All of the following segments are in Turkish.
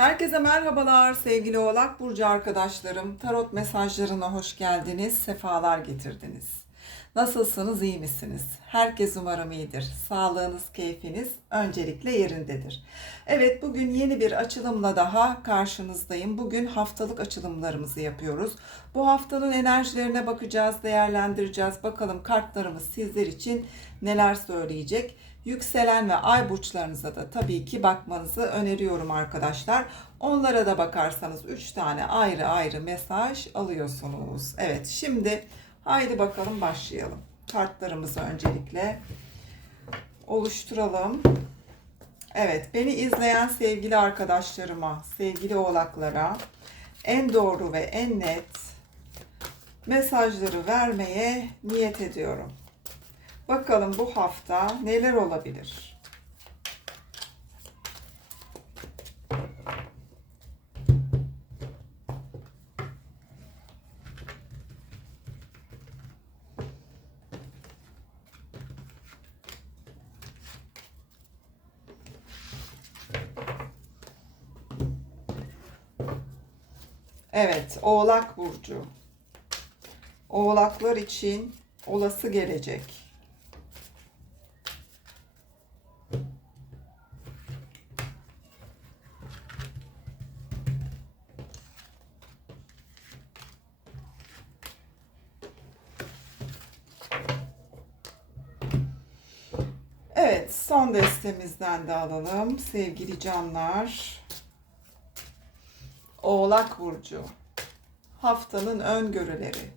Herkese merhabalar sevgili Oğlak Burcu arkadaşlarım. Tarot mesajlarına hoş geldiniz, sefalar getirdiniz. Nasılsınız, iyi misiniz? Herkes umarım iyidir. Sağlığınız, keyfiniz öncelikle yerindedir. Evet, bugün yeni bir açılımla daha karşınızdayım. Bugün haftalık açılımlarımızı yapıyoruz. Bu haftanın enerjilerine bakacağız, değerlendireceğiz. Bakalım kartlarımız sizler için neler söyleyecek. Yükselen ve ay burçlarınıza da tabii ki bakmanızı öneriyorum arkadaşlar. Onlara da bakarsanız 3 tane ayrı ayrı mesaj alıyorsunuz. Evet şimdi haydi bakalım başlayalım. Kartlarımızı öncelikle oluşturalım. Evet beni izleyen sevgili arkadaşlarıma, sevgili oğlaklara en doğru ve en net mesajları vermeye niyet ediyorum. Bakalım bu hafta neler olabilir? Evet, Oğlak burcu. Oğlaklar için olası gelecek. Evet, son destemizden de alalım sevgili canlar. Oğlak burcu. Haftanın öngörüleri.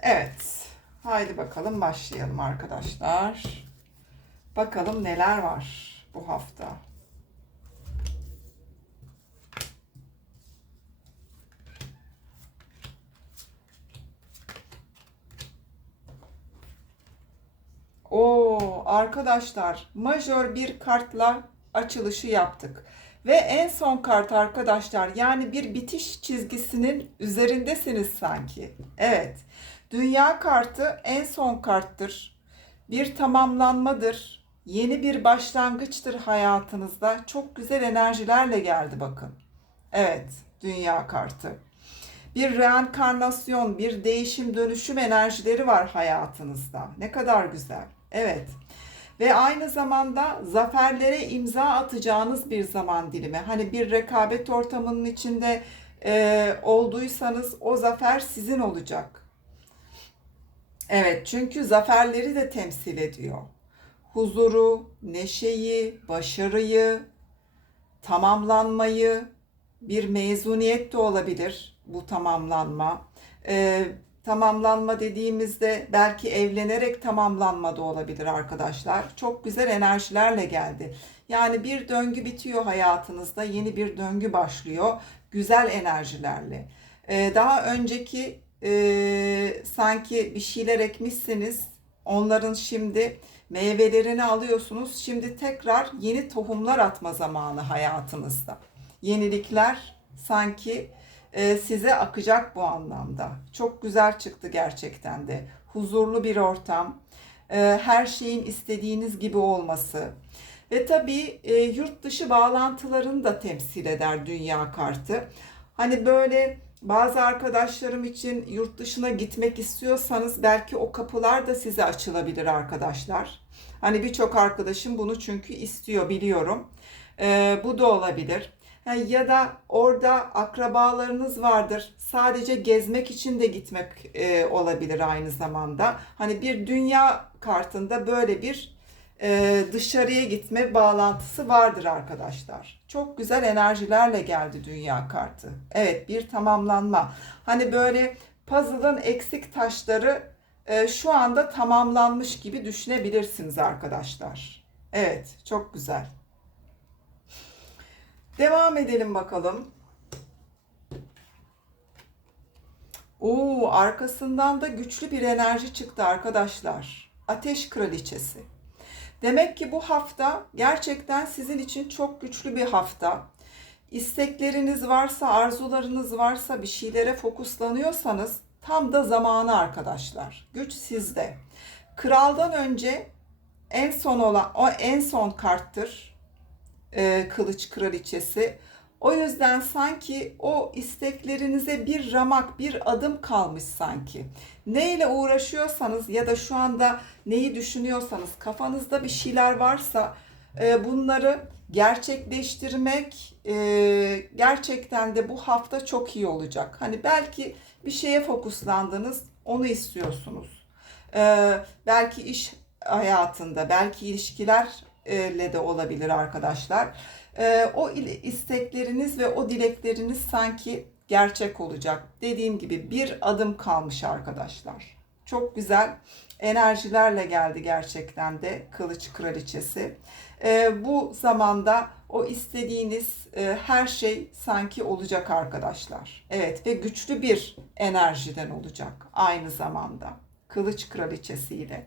Evet. Haydi bakalım başlayalım arkadaşlar. Bakalım neler var bu hafta. Oo arkadaşlar majör bir kartla açılışı yaptık. Ve en son kart arkadaşlar yani bir bitiş çizgisinin üzerindesiniz sanki. Evet. Dünya kartı en son karttır. Bir tamamlanmadır. Yeni bir başlangıçtır hayatınızda. Çok güzel enerjilerle geldi bakın. Evet, dünya kartı. Bir reenkarnasyon, bir değişim dönüşüm enerjileri var hayatınızda. Ne kadar güzel. Evet. Ve aynı zamanda zaferlere imza atacağınız bir zaman dilimi. Hani bir rekabet ortamının içinde e, olduysanız o zafer sizin olacak. Evet, çünkü zaferleri de temsil ediyor. Huzuru, neşeyi, başarıyı, tamamlanmayı, bir mezuniyet de olabilir bu tamamlanma. Ee, tamamlanma dediğimizde belki evlenerek tamamlanma da olabilir arkadaşlar. Çok güzel enerjilerle geldi. Yani bir döngü bitiyor hayatınızda, yeni bir döngü başlıyor. Güzel enerjilerle. Ee, daha önceki e, sanki bir şeyler ekmişsiniz. Onların şimdi meyvelerini alıyorsunuz. Şimdi tekrar yeni tohumlar atma zamanı hayatınızda. Yenilikler sanki e, size akacak bu anlamda. Çok güzel çıktı gerçekten de. Huzurlu bir ortam, e, her şeyin istediğiniz gibi olması. Ve tabii e, yurt dışı bağlantılarını da temsil eder dünya kartı. Hani böyle bazı arkadaşlarım için yurt dışına gitmek istiyorsanız belki o kapılar da size açılabilir arkadaşlar. Hani birçok arkadaşım bunu çünkü istiyor biliyorum. Ee, bu da olabilir. Yani ya da orada akrabalarınız vardır. Sadece gezmek için de gitmek e, olabilir aynı zamanda. Hani bir dünya kartında böyle bir e, dışarıya gitme bağlantısı vardır arkadaşlar. Çok güzel enerjilerle geldi dünya kartı. Evet bir tamamlanma. Hani böyle puzzle'ın eksik taşları e, şu anda tamamlanmış gibi düşünebilirsiniz arkadaşlar. Evet çok güzel. Devam edelim bakalım. Oo, arkasından da güçlü bir enerji çıktı arkadaşlar. Ateş kraliçesi. Demek ki bu hafta gerçekten sizin için çok güçlü bir hafta. İstekleriniz varsa, arzularınız varsa, bir şeylere fokuslanıyorsanız tam da zamanı arkadaşlar. Güç sizde. Kraldan önce en son olan o en son karttır. Ee, kılıç kraliçesi. O yüzden sanki o isteklerinize bir ramak, bir adım kalmış sanki. Neyle uğraşıyorsanız ya da şu anda neyi düşünüyorsanız kafanızda bir şeyler varsa e, bunları gerçekleştirmek e, gerçekten de bu hafta çok iyi olacak. Hani belki bir şeye fokuslandınız, onu istiyorsunuz. E, belki iş hayatında, belki ilişkilerle de olabilir arkadaşlar. E, o istekleriniz ve o dilekleriniz sanki gerçek olacak. Dediğim gibi bir adım kalmış arkadaşlar. Çok güzel enerjilerle geldi gerçekten de Kılıç Kraliçesi. E, bu zamanda o istediğiniz e, her şey sanki olacak arkadaşlar. Evet ve güçlü bir enerjiden olacak aynı zamanda. Kılıç Kraliçesi ile.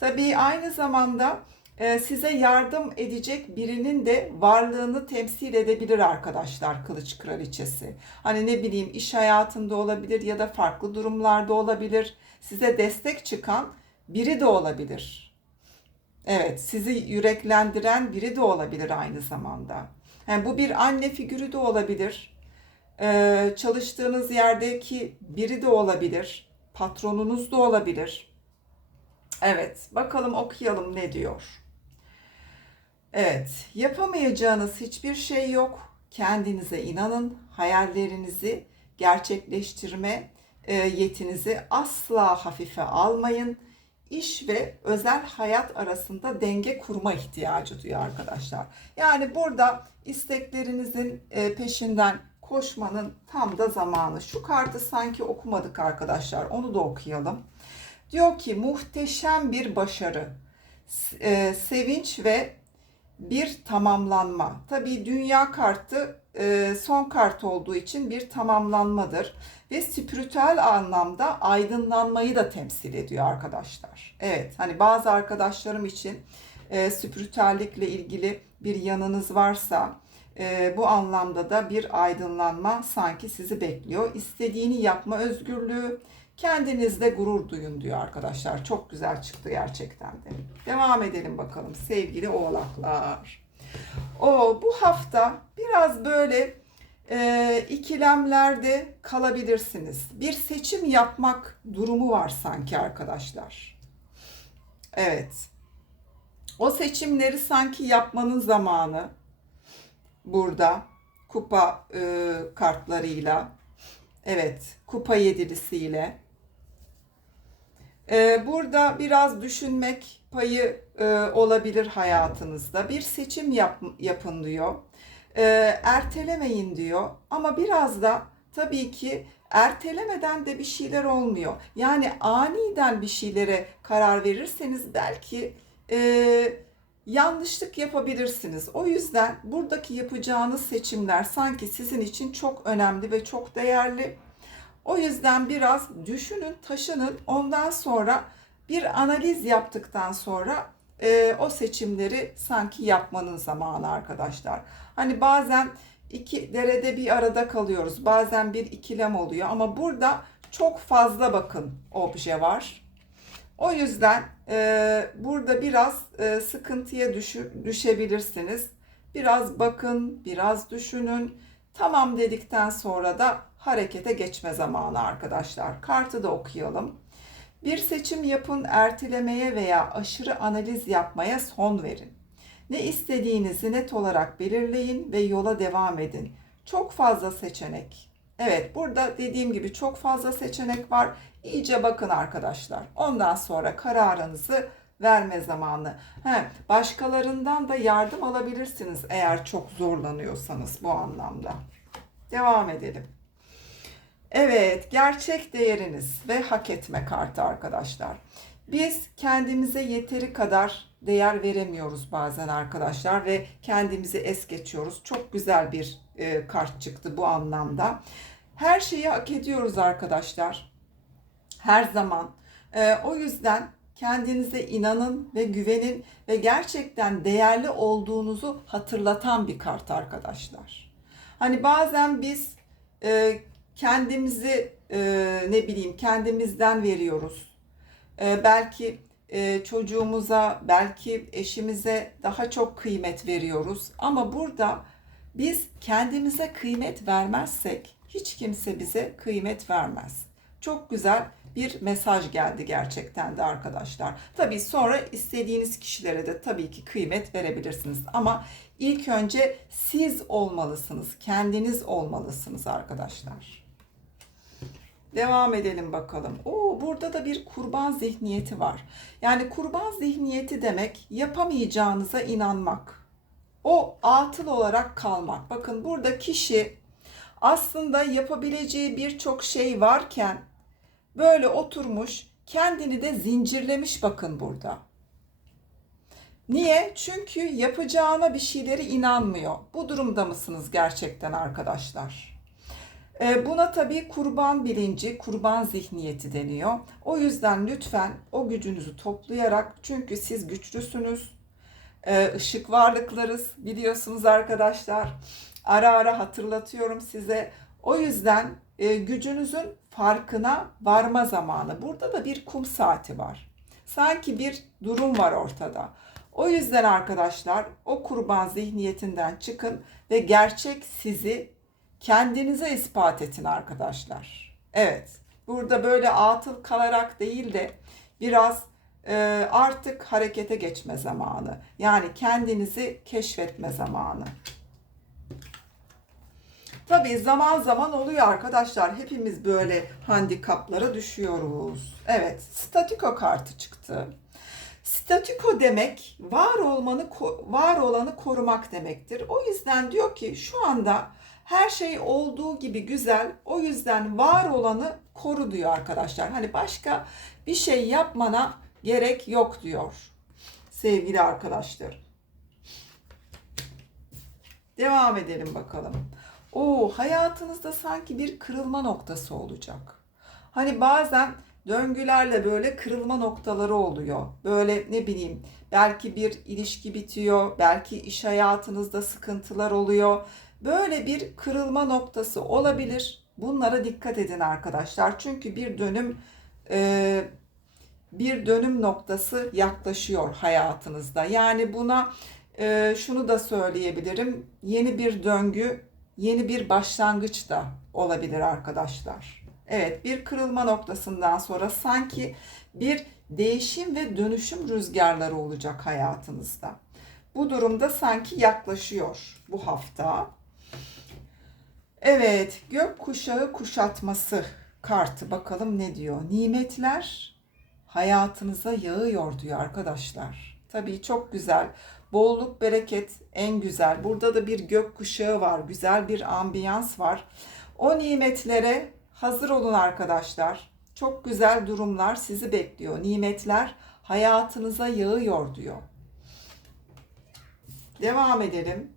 Tabii aynı zamanda size yardım edecek birinin de varlığını temsil edebilir arkadaşlar Kılıç Kraliçesi. Hani ne bileyim iş hayatında olabilir ya da farklı durumlarda olabilir. Size destek çıkan biri de olabilir. Evet, sizi yüreklendiren biri de olabilir aynı zamanda. Yani bu bir anne figürü de olabilir. Ee, çalıştığınız yerdeki biri de olabilir. Patronunuz da olabilir. Evet, bakalım okuyalım ne diyor. Evet, yapamayacağınız hiçbir şey yok. Kendinize inanın, hayallerinizi gerçekleştirme e, yetinizi asla hafife almayın. İş ve özel hayat arasında denge kurma ihtiyacı duyuyor arkadaşlar. Yani burada isteklerinizin e, peşinden koşmanın tam da zamanı. Şu kartı sanki okumadık arkadaşlar. Onu da okuyalım. Diyor ki muhteşem bir başarı, e, sevinç ve bir tamamlanma. Tabii dünya kartı e, son kart olduğu için bir tamamlanmadır ve spiritüel anlamda aydınlanmayı da temsil ediyor arkadaşlar. Evet, hani bazı arkadaşlarım için e, spiritüellikle ilgili bir yanınız varsa e, bu anlamda da bir aydınlanma sanki sizi bekliyor. İstediğini yapma özgürlüğü, kendinizde gurur duyun diyor arkadaşlar. Çok güzel çıktı gerçekten de. Devam edelim bakalım sevgili oğlaklar. O bu hafta biraz böyle e, ikilemlerde kalabilirsiniz. Bir seçim yapmak durumu var sanki arkadaşlar. Evet. O seçimleri sanki yapmanın zamanı burada kupa e, kartlarıyla evet kupa yedilisiyle burada biraz düşünmek payı e, olabilir hayatınızda bir seçim yap, yapın diyor e, ertelemeyin diyor. Ama biraz da tabii ki ertelemeden de bir şeyler olmuyor. Yani aniden bir şeylere karar verirseniz belki e, yanlışlık yapabilirsiniz. O yüzden buradaki yapacağınız seçimler sanki sizin için çok önemli ve çok değerli. O yüzden biraz düşünün, taşının. Ondan sonra bir analiz yaptıktan sonra e, o seçimleri sanki yapmanın zamanı arkadaşlar. Hani bazen iki derede bir arada kalıyoruz. Bazen bir ikilem oluyor ama burada çok fazla bakın obje var. O yüzden e, burada biraz e, sıkıntıya düşü, düşebilirsiniz. Biraz bakın, biraz düşünün. Tamam dedikten sonra da harekete geçme zamanı arkadaşlar. Kartı da okuyalım. Bir seçim yapın, ertelemeye veya aşırı analiz yapmaya son verin. Ne istediğinizi net olarak belirleyin ve yola devam edin. Çok fazla seçenek. Evet, burada dediğim gibi çok fazla seçenek var. İyice bakın arkadaşlar. Ondan sonra kararınızı verme zamanı. He, başkalarından da yardım alabilirsiniz eğer çok zorlanıyorsanız bu anlamda. Devam edelim. Evet, gerçek değeriniz ve hak etme kartı arkadaşlar. Biz kendimize yeteri kadar değer veremiyoruz bazen arkadaşlar ve kendimizi es geçiyoruz. Çok güzel bir e, kart çıktı bu anlamda. Her şeyi hak ediyoruz arkadaşlar. Her zaman. E, o yüzden kendinize inanın ve güvenin ve gerçekten değerli olduğunuzu hatırlatan bir kart arkadaşlar. Hani bazen biz e, kendimizi e, ne bileyim kendimizden veriyoruz. E, belki e, çocuğumuza, belki eşimize daha çok kıymet veriyoruz. Ama burada biz kendimize kıymet vermezsek hiç kimse bize kıymet vermez. Çok güzel bir mesaj geldi gerçekten de arkadaşlar. Tabii sonra istediğiniz kişilere de tabii ki kıymet verebilirsiniz. Ama ilk önce siz olmalısınız, kendiniz olmalısınız arkadaşlar. Devam edelim bakalım. Oo, burada da bir kurban zihniyeti var. Yani kurban zihniyeti demek yapamayacağınıza inanmak. O atıl olarak kalmak. Bakın burada kişi aslında yapabileceği birçok şey varken böyle oturmuş kendini de zincirlemiş bakın burada. Niye? Çünkü yapacağına bir şeyleri inanmıyor. Bu durumda mısınız gerçekten arkadaşlar? E, buna tabii kurban bilinci, kurban zihniyeti deniyor. O yüzden lütfen o gücünüzü toplayarak çünkü siz güçlüsünüz, e, ışık varlıklarız biliyorsunuz arkadaşlar. Ara ara hatırlatıyorum size. O yüzden e, gücünüzün farkına varma zamanı. Burada da bir kum saati var. Sanki bir durum var ortada. O yüzden arkadaşlar o kurban zihniyetinden çıkın ve gerçek sizi kendinize ispat etin arkadaşlar. Evet. Burada böyle atıl kalarak değil de biraz e, artık harekete geçme zamanı. Yani kendinizi keşfetme zamanı. Tabii zaman zaman oluyor arkadaşlar. Hepimiz böyle handikaplara düşüyoruz. Evet, statiko kartı çıktı. Statiko demek var olmanı var olanı korumak demektir. O yüzden diyor ki şu anda her şey olduğu gibi güzel. O yüzden var olanı koru diyor arkadaşlar. Hani başka bir şey yapmana gerek yok diyor. Sevgili arkadaşlar. Devam edelim bakalım. O hayatınızda sanki bir kırılma noktası olacak. Hani bazen döngülerle böyle kırılma noktaları oluyor. Böyle ne bileyim belki bir ilişki bitiyor, belki iş hayatınızda sıkıntılar oluyor. Böyle bir kırılma noktası olabilir. Bunlara dikkat edin arkadaşlar. Çünkü bir dönüm e, bir dönüm noktası yaklaşıyor hayatınızda. Yani buna e, şunu da söyleyebilirim. Yeni bir döngü, yeni bir başlangıç da olabilir arkadaşlar. Evet, bir kırılma noktasından sonra sanki bir değişim ve dönüşüm rüzgarları olacak hayatınızda. Bu durumda sanki yaklaşıyor bu hafta. Evet, gök kuşağı kuşatması kartı bakalım ne diyor? Nimetler hayatınıza yağıyor diyor arkadaşlar. Tabii çok güzel. Bolluk, bereket en güzel. Burada da bir gök kuşağı var. Güzel bir ambiyans var. O nimetlere hazır olun arkadaşlar. Çok güzel durumlar sizi bekliyor. Nimetler hayatınıza yağıyor diyor. Devam edelim.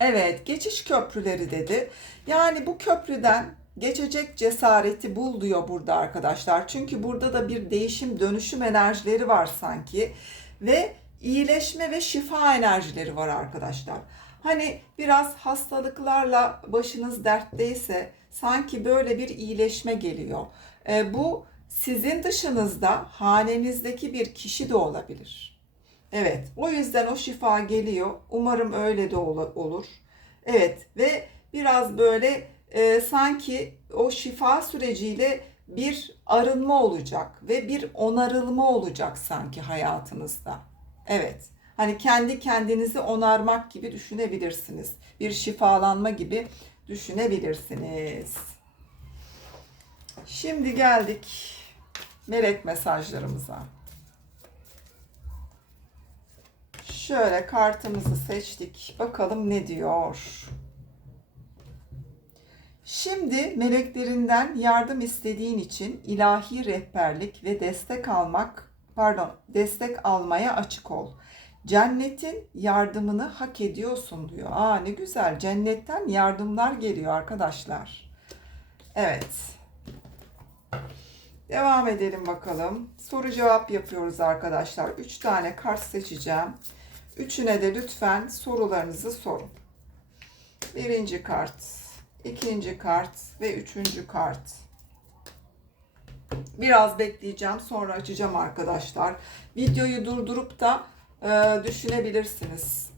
Evet, geçiş köprüleri dedi. Yani bu köprüden geçecek cesareti bul diyor burada arkadaşlar. Çünkü burada da bir değişim, dönüşüm enerjileri var sanki ve iyileşme ve şifa enerjileri var arkadaşlar. Hani biraz hastalıklarla başınız dertteyse sanki böyle bir iyileşme geliyor. E, bu sizin dışınızda hanenizdeki bir kişi de olabilir. Evet, o yüzden o şifa geliyor. Umarım öyle de olur. Evet ve biraz böyle e, sanki o şifa süreciyle bir arınma olacak ve bir onarılma olacak sanki hayatınızda. Evet. Hani kendi kendinizi onarmak gibi düşünebilirsiniz. Bir şifalanma gibi düşünebilirsiniz. Şimdi geldik melek mesajlarımıza. Şöyle kartımızı seçtik. Bakalım ne diyor. Şimdi meleklerinden yardım istediğin için ilahi rehberlik ve destek almak, pardon, destek almaya açık ol. Cennetin yardımını hak ediyorsun diyor. Aa ne güzel. Cennetten yardımlar geliyor arkadaşlar. Evet. Devam edelim bakalım. Soru cevap yapıyoruz arkadaşlar. 3 tane kart seçeceğim. Üçüne de lütfen sorularınızı sorun. Birinci kart, ikinci kart ve üçüncü kart. Biraz bekleyeceğim sonra açacağım arkadaşlar. Videoyu durdurup da e, düşünebilirsiniz.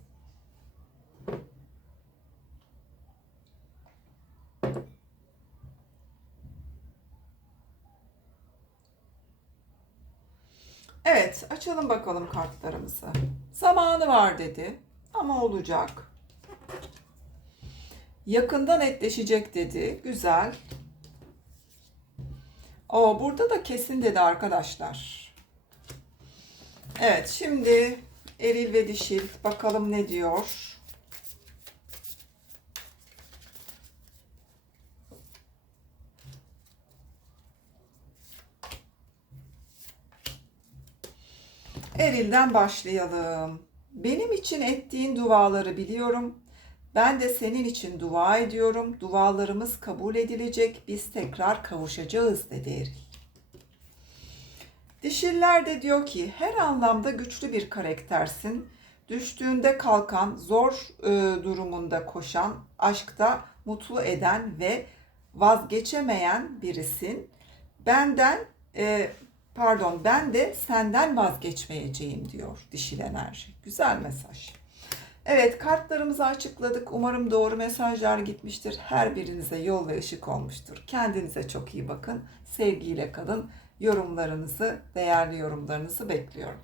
Evet, açalım bakalım kartlarımızı. Zamanı var dedi ama olacak. Yakında netleşecek dedi. Güzel. O burada da kesin dedi arkadaşlar. Evet, şimdi eril ve dişil bakalım ne diyor. Eril'den başlayalım. Benim için ettiğin duaları biliyorum. Ben de senin için dua ediyorum. Dualarımız kabul edilecek. Biz tekrar kavuşacağız dedi Eril. Dişiller de diyor ki her anlamda güçlü bir karaktersin. Düştüğünde kalkan, zor e, durumunda koşan, aşkta mutlu eden ve vazgeçemeyen birisin. Benden e, pardon ben de senden vazgeçmeyeceğim diyor dişil enerji. Güzel mesaj. Evet kartlarımızı açıkladık. Umarım doğru mesajlar gitmiştir. Her birinize yol ve ışık olmuştur. Kendinize çok iyi bakın. Sevgiyle kalın. Yorumlarınızı, değerli yorumlarınızı bekliyorum.